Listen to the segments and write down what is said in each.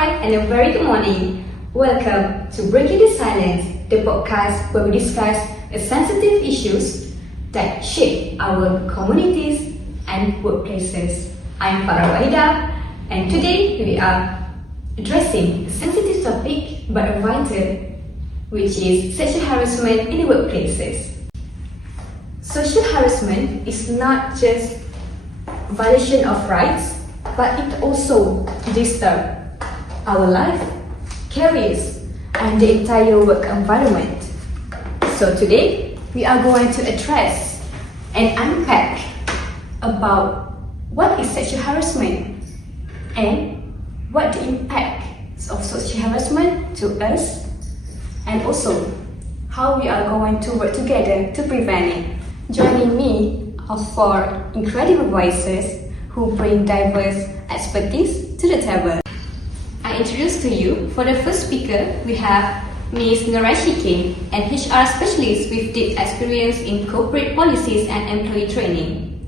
Hi, and a very good morning. Welcome to Breaking the Silence, the podcast where we discuss sensitive issues that shape our communities and workplaces. I'm Farah Wahida, and today we are addressing a sensitive topic but vital, which is sexual harassment in the workplaces. Social harassment is not just violation of rights, but it also disturbs our life, careers, and the entire work environment. So today, we are going to address and unpack about what is sexual harassment and what the impact of sexual harassment to us, and also how we are going to work together to prevent it. Joining me are four incredible voices who bring diverse expertise to the table. I introduce to you, for the first speaker, we have Ms. Narashike, an HR specialist with deep experience in corporate policies and employee training.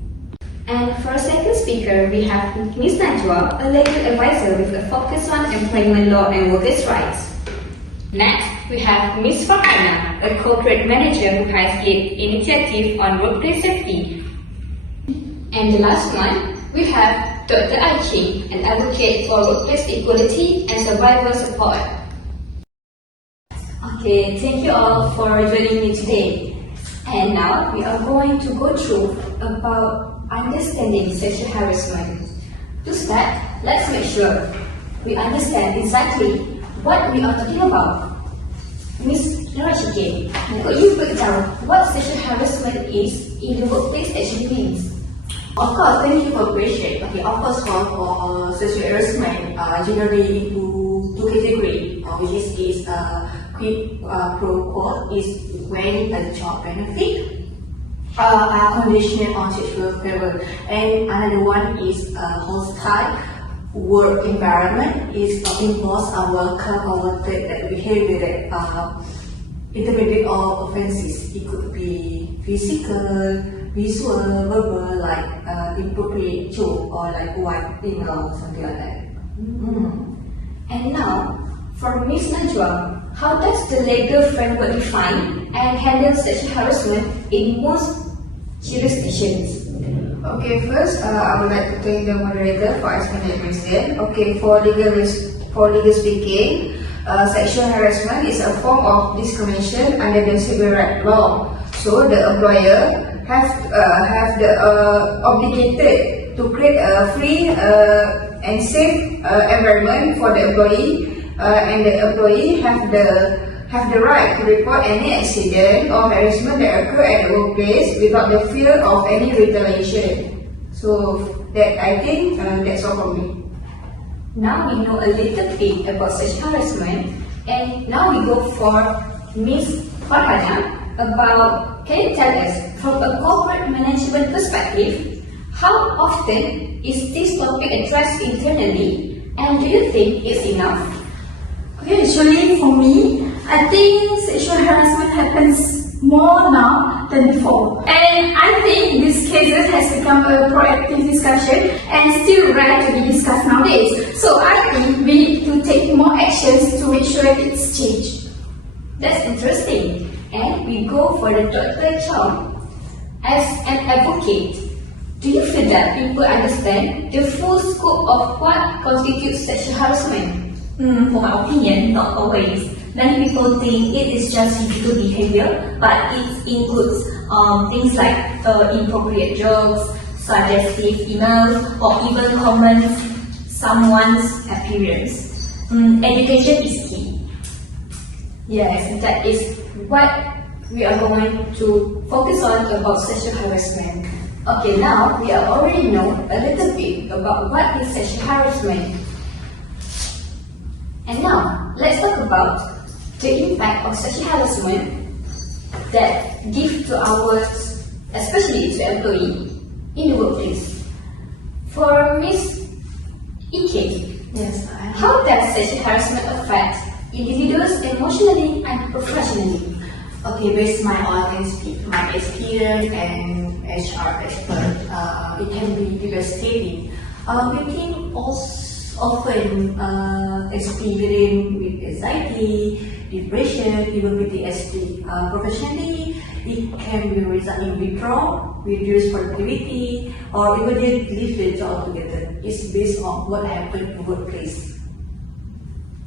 And for a second speaker, we have Ms. Najwa, a legal advisor with a focus on employment law and workers' rights. Next, we have Ms. Farhana, a corporate manager who has led initiative on workplace safety. And the last one, we have Dr. Aichi, an advocate for workplace equality and survival support. Okay, thank you all for joining me today. And now we are going to go through about understanding sexual harassment. To start, let's make sure we understand exactly what we are talking about. Ms. Narashike, could you break down what sexual harassment is in the workplace actually means? Of course, thank you for the question. Okay, of course, for sexual harassment, generally into two categories, which is quid pro quo, is when a job benefit are conditional on sexual favor, and another one is hostile work environment is imposed on worker or that behavior that intermediate or offenses. It could be physical, visual, verbal, like inappropriate joke or like white thing or something like that. And now, for Ms. Najwa, how does the legal framework define and handle sexual harassment in most jurisdictions? Okay, first I would like to thank the moderator for asking that question. Okay, for legal speaking, sexual harassment is a form of discrimination under the civil rights law. So the employer have the obligated to create a free and safe environment for the employee, and the employee have the right to report any accident or harassment that occur at the workplace without the fear of any retaliation. So that I think that's all for me. Now we know a little bit about sexual harassment, and now we go for Ms. Farhana about, can you tell us from a corporate management perspective, how often is this topic addressed internally, and do you think it's enough? Okay, usually for me, I think sexual harassment happens more now than before. And I think these cases has become a proactive discussion and still rare to be discussed nowadays. So I think we need to take more actions to make sure it's changed. That's interesting. And we go for the Dr. Chong. As an advocate, do you feel that people understand the full scope of what constitutes sexual harassment? For my opinion, not always. Many people think it is just physical behavior, but it includes things like inappropriate jokes, suggestive emails, or even comments someone's appearance. Education is key. Yes, that is what we are going to focus on about sexual harassment. Okay, now we already know a little bit about what is sexual harassment. And now, let's talk about the impact of sexual harassment that give to especially to employee in the workplace. For Ms. Ike, Yes, how does sexual harassment affect individuals emotionally and professionally? Okay, based my experience and HR expert, it can be devastating. Within often experienced with anxiety, depression, even PTSD. Professionally, it can be result in withdrawal, reduced productivity, or even leave the job altogether. It's based on what happened in the workplace.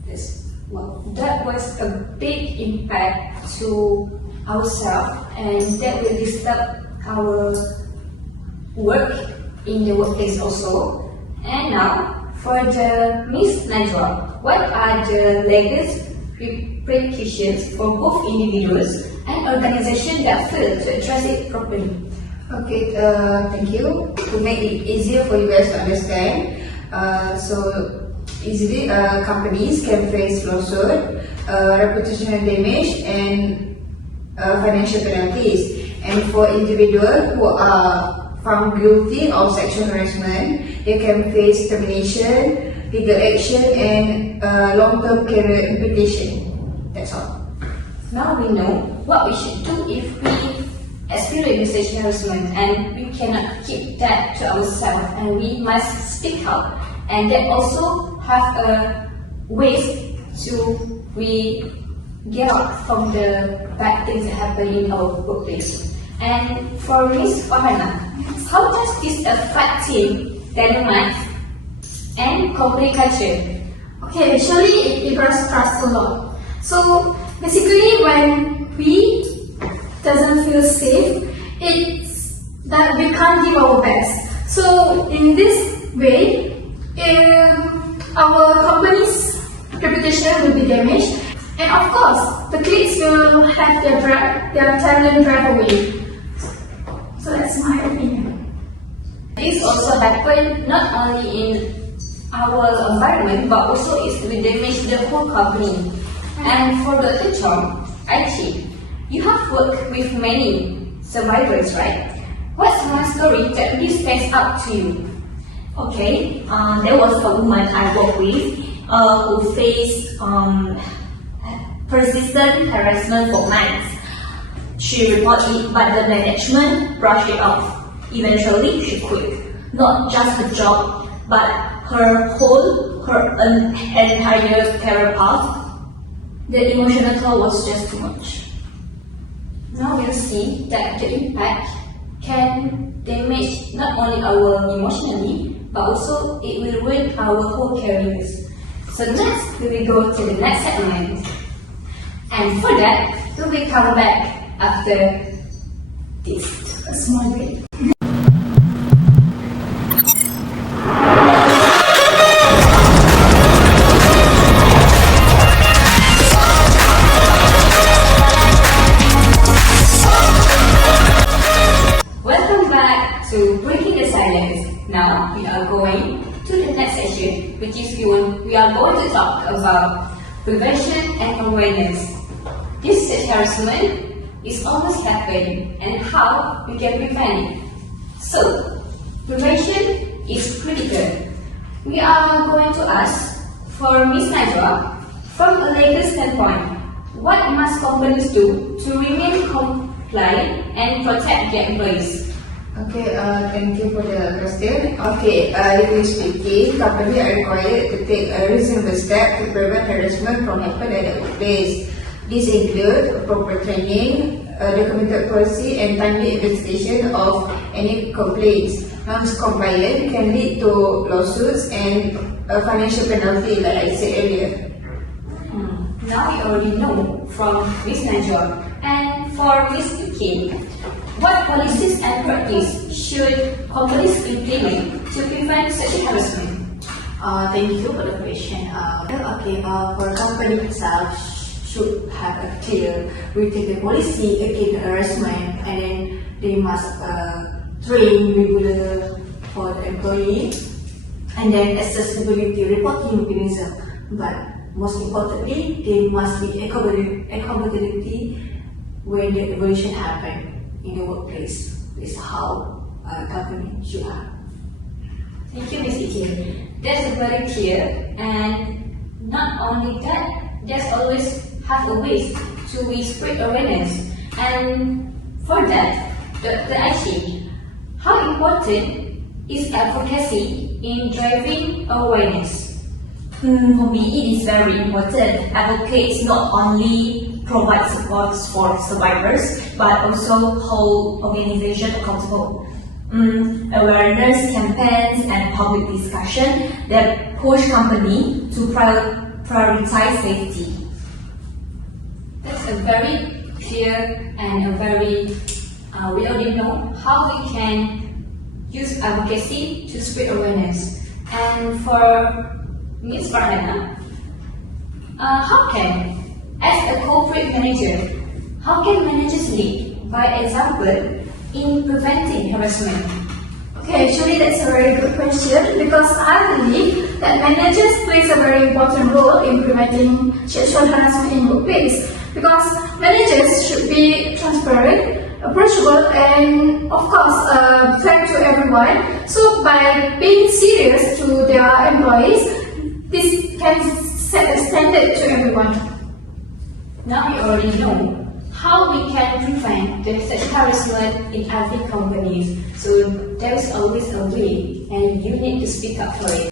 Yes. Well, that was a big impact to ourselves, and that will disturb our work in the workplace also. And now, for the Miss Najwa, what are the legal repercussions for both individuals and organizations that fail to address it properly? Okay, thank you. To make it easier for you guys to understand, easily companies can face lawsuit, reputational damage, and financial penalties. And for individuals who are found guilty of sexual harassment, they can face termination, legal action, and long-term career implication. That's all. Now we know what we should do if we experience sexual harassment, and we cannot keep that to ourselves, and we must speak out. And that also have a ways to we get out from the bad things that happen in our workplace. And for Ms. Farhana, how does this affect team dynamics and company culture? Okay, actually it erodes trust a lot. So basically when we doesn't feel safe, it's that we can't give our best. So in this way, our company's reputation will be damaged, and of course the kids will have their talent drive away. So that's my opinion. This also happen not only in our environment, but also it will damage the whole company. And for Dr. Chong, I think you have worked with many survivors, right? What's one story that really stands out to you? Okay, there was a woman I worked with who faced persistent harassment for months. She reported it, but the management brushed it off. Eventually, she quit. Not just the job, but her entire career path. The emotional toll was just too much. Now we'll see that the impact can damage not only our emotionally, but also it will ruin our whole careers. So next, we will go to the next segment. And for that, we will come back after this. A small break. Welcome back to Breaking the Silence. Now we are going to the next session, which is we are going to talk about prevention and awareness. This sexual harassment is almost happening, and how we can prevent it. So, prevention is critical. We are going to ask for Ms. Najwa, from a legal standpoint, what must companies do to remain compliant and protect their employees? Okay, thank you for the question. Okay, legally speaking, companies are required to take a reasonable step to prevent harassment from happening at the workplace. This includes proper training, documented policy, and timely investigation of any complaints. Non-compliance can lead to lawsuits and a financial penalty, like I said earlier. Now we already know from Ms. Najwa. And for Ms. Kim, what policies and practice should companies implement to prevent sexual harassment? Thank you for the question. For company itself should have a clear written policy against harassment, and then they must train regular for the employee, and then accessibility reporting mechanism. But most importantly, there must be accountability when the evaluation happen in the workplace. This is how a company should have. Thank you, Ms. Kim. That's very clear. And not only that, there's always have a way to spread awareness. And for that, Dr. Aishi, how important is advocacy in driving awareness? For me, it is very important. Advocates not only provide support for survivors, but also hold organizations accountable. Awareness campaigns and public discussion that push companies to prioritize safety. That's a very clear and a very, we already know how we can use advocacy to spread awareness. And for Ms. Farhana, how can, as a corporate manager, how can managers lead by example in preventing harassment? Okay, actually that's a very good question because I believe that managers plays a very important role in preventing sexual harassment in workplace because managers should be transparent, approachable and of course fair to everyone. So by being serious to their employees, this can set a standard to everyone. Now we already know how we can prevent the sexual harassment in every company. So there is always a way and you need to speak up for it.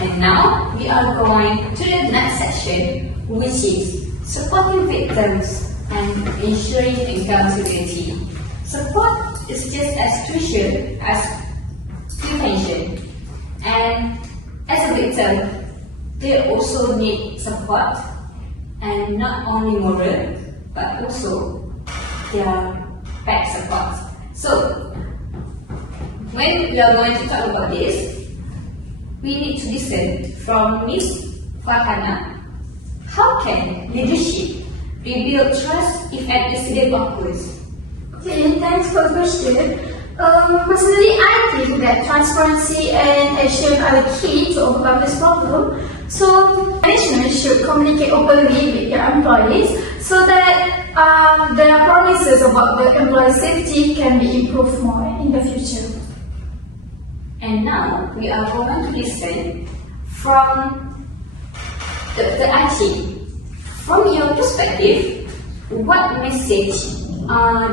And now we are going to the next section, which is supporting victims and ensuring accountability. Support is just as crucial as prevention. And as a victim, they also need support, and not only moral, but also their back support. So, when we are going to talk about this, we need to listen from Ms. Farhana. How can leadership rebuild trust if an incident occurs? Okay, thanks for the question. Personally, I think that transparency and action are the key to overcome this problem. So, management should communicate openly with their employees so that their promises about the employee safety can be improved more in the future. And now we are going to listen from the IT. From your perspective, what message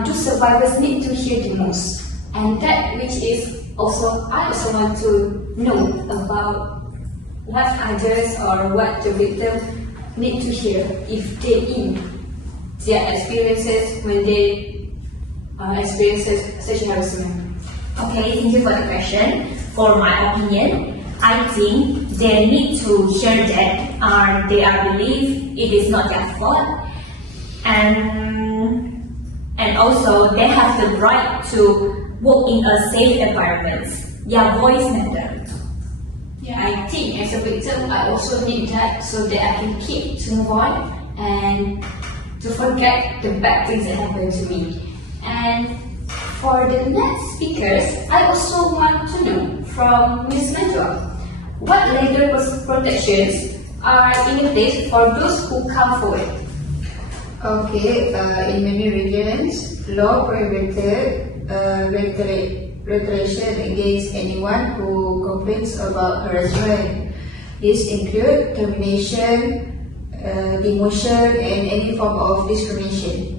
do survivors need to hear the most? And that which is also, I also want to know about what others or what the victim need to hear if they in their experiences when they experiences sexual harassment. Okay, thank you for the question. For my opinion, I think they need to hear that they are believed it is not their fault, and also they have the right to work in a safe environment. Their voice matters. Yeah, I think as a victim, I also need that so that I can keep to move on and to forget the bad things that happened to me. And for the next speakers, I also want to know from Ms. Najwa, what legal protections are in place for those who come forward? Okay, in many regions, law prohibited retaliation against anyone who complains about harassment. This includes termination, demotion, and any form of discrimination.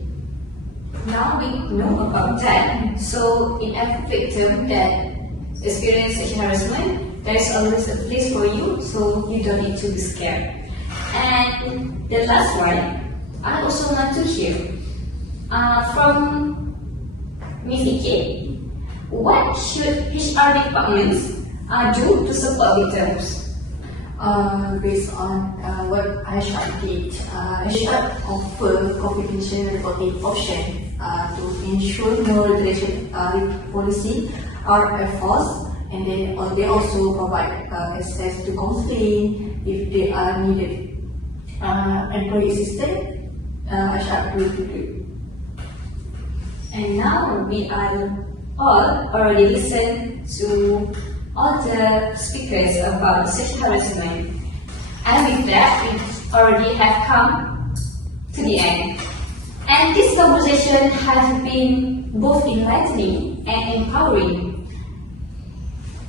Now we know about that. So in every victim that experiences sexual harassment, there is always a place for you, so you don't need to be scared. And the last one, I also want to hear from Ms. Ike. What should HR departments do to support victims? Based on what HR did, HR offer confidential reporting option to ensure no regulation policy are enforced, and then they also provide access to counseling if they are needed. Employee assistance, HR will do. And now we are all already listened to all the speakers about sexual harassment. And with that, we already have come to the end. And this conversation has been both enlightening and empowering.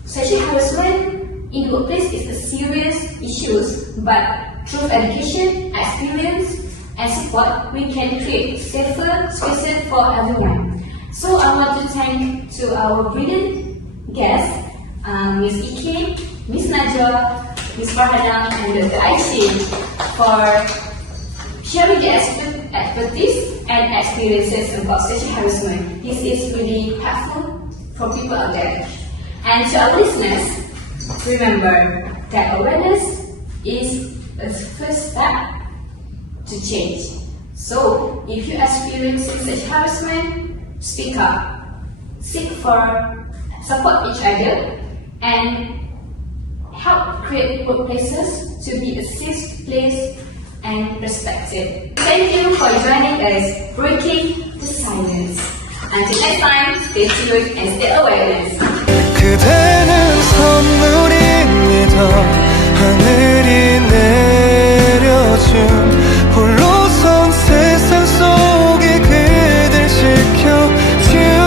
Sexual harassment in workplace is a serious issue, but through education, experience, and support, we can create safer spaces for everyone. So I want to thank to our brilliant guests, Ms. Ike, Ms. Najwa, Ms. Farhadang and Dr. Aishi for sharing the expertise and experiences about sexual harassment. This is really helpful for people out there. And to our listeners, remember that awareness is the first step to change. So, if you experience sexual harassment, speak up, seek for support each other, and help create workplaces to be a safe place and respected. Thank you for joining us, Breaking the Silence. Until next time, stay tuned and stay awareness. 그대는 선물입니다. 하늘이 내려준 홀로선 세상 속에 그댈 지켜줄게요.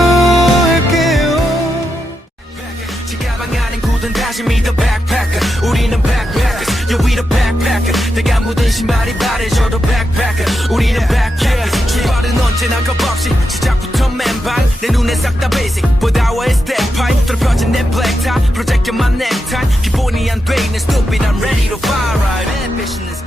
제 가방 안엔 굳은 다짐이 더 backpacker. 우리는 backpackers, yeah we the backpacker. 내가 묻은 신발이 바래져도 backpacker. 우리는 backpackers. 출발은 언제나 겁없이 시작부터 맨발. 내 눈에 싹 다 basic. 보다와의 step pipe. 더럽혀진 내 black tie. 프로젝트만 necktie. 기본이 안 돼 있는 stupid. I'm ready to fire right. Ambition is